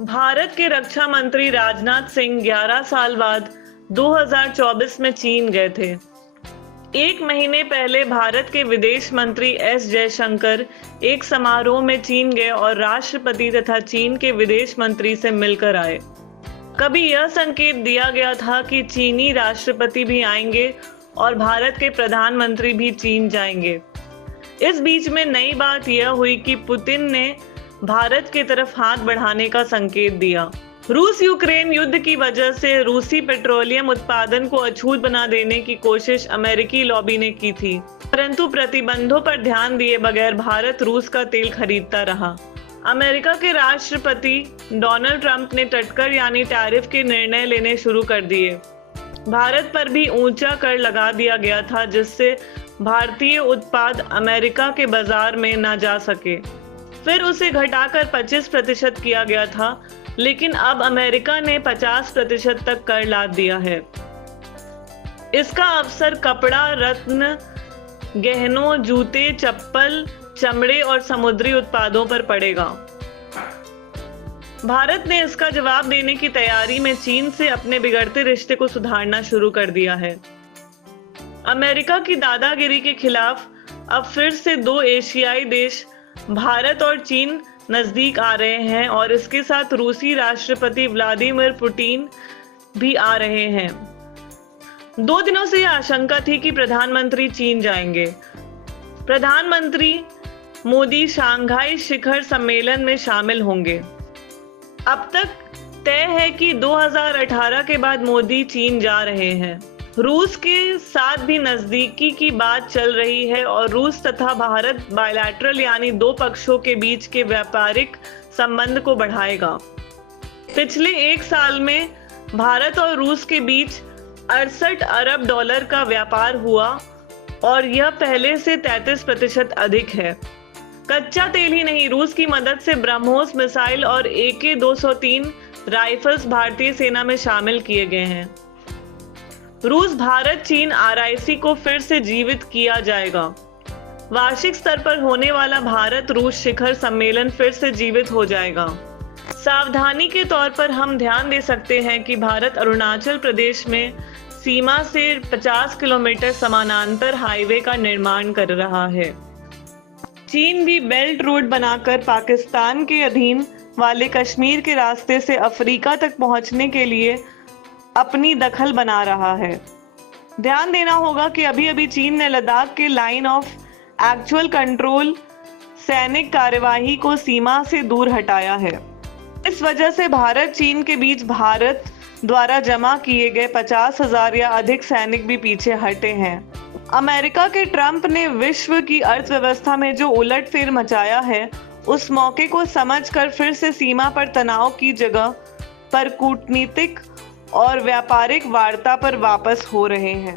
भारत के रक्षा मंत्री राजनाथ सिंह 11 साल बाद 2024 में चीन गए थे। एक महीने पहले भारत के विदेश मंत्री एस जयशंकर एक समारोह में चीन गए और राष्ट्रपति तथा चीन के विदेश मंत्री से मिलकर आए। कभी यह संकेत दिया गया था कि चीनी राष्ट्रपति भी आएंगे और भारत के प्रधानमंत्री भी चीन जाएंगे। इस बीच में नई बात यह हुई कि पुतिन ने भारत की तरफ हाथ बढ़ाने का संकेत दिया। रूस यूक्रेन युद्ध की वजह से रूसी पेट्रोलियम उत्पादन को अछूत बना देने की कोशिश अमेरिकी लॉबी ने की थी, परंतु प्रतिबंधों पर ध्यान दिए बगैर भारत रूस का तेल खरीदता रहा। अमेरिका के राष्ट्रपति डोनाल्ड ट्रंप ने टटकर यानी टैरिफ के निर्णय लेने शुरू कर दिए। भारत पर भी ऊंचा कर लगा दिया गया था, जिससे भारतीय उत्पाद अमेरिका के बाजार में न जा सके। फिर उसे घटाकर 25% किया गया था, लेकिन अब अमेरिका ने 50% तक कर लाद दिया है। इसका अवसर कपड़ा, रत्न, गहनों, जूते, चप्पल, चमड़े और समुद्री उत्पादों पर पड़ेगा। भारत ने इसका जवाब देने की तैयारी में चीन से अपने बिगड़ते रिश्ते को सुधारना शुरू कर दिया है। अमेरिका की दादागिरी के खिलाफ अब फिर से दो एशियाई देश भारत और चीन नजदीक आ रहे हैं और इसके साथ रूसी राष्ट्रपति व्लादिमीर पुतिन भी आ रहे हैं। 2 दिनों से यह आशंका थी कि प्रधानमंत्री चीन जाएंगे। प्रधानमंत्री मोदी शंघाई शिखर सम्मेलन में शामिल होंगे। अब तक तय है कि 2018 के बाद मोदी चीन जा रहे हैं। रूस के साथ भी नजदीकी की बात चल रही है और रूस तथा भारत बायलैटरल यानी दो पक्षों के बीच के व्यापारिक संबंध को बढ़ाएगा। पिछले 1 साल में भारत और रूस के बीच 68 अरब डॉलर का व्यापार हुआ और यह पहले से 33% अधिक है। कच्चा तेल ही नहीं, रूस की मदद से ब्रह्मोस मिसाइल और AK-203 राइफल्स भारतीय सेना में शामिल किए गए हैं। रूस भारत चीन RIC को फिर से जीवित किया जाएगा। वार्षिक स्तर पर होने वाला भारत रूस शिखर सम्मेलन फिर से जीवित हो जाएगा। सावधानी के तौर पर हम ध्यान दे सकते हैं कि भारत अरुणाचल प्रदेश में सीमा से 50 किलोमीटर समानांतर हाईवे का निर्माण कर रहा है। चीन भी बेल्ट रोड बनाकर पाकिस्तान के अधीन वाले कश्मीर के रास्ते से अफ्रीका तक पहुंचने के लिए अपनी दखल बना रहा है। ध्यान देना होगा कि अभी चीन ने लद्दाख के लाइन ऑफ एक्चुअल कंट्रोल सैनिक कार्यवाही को सीमा से दूर हटाया है। इस वजह से भारत चीन के बीच भारत द्वारा जमा किए गए 50,000 या अधिक सैनिक भी पीछे हटे हैं। अमेरिका के ट्रंप ने विश्व की अर्थव्यवस्था में जो उलटफेर मचाया है, उस मौके को समझकर फिर से सीमा पर तनाव की जगह पर कूटनीतिक और व्यापारिक वार्ता पर वापस हो रहे हैं।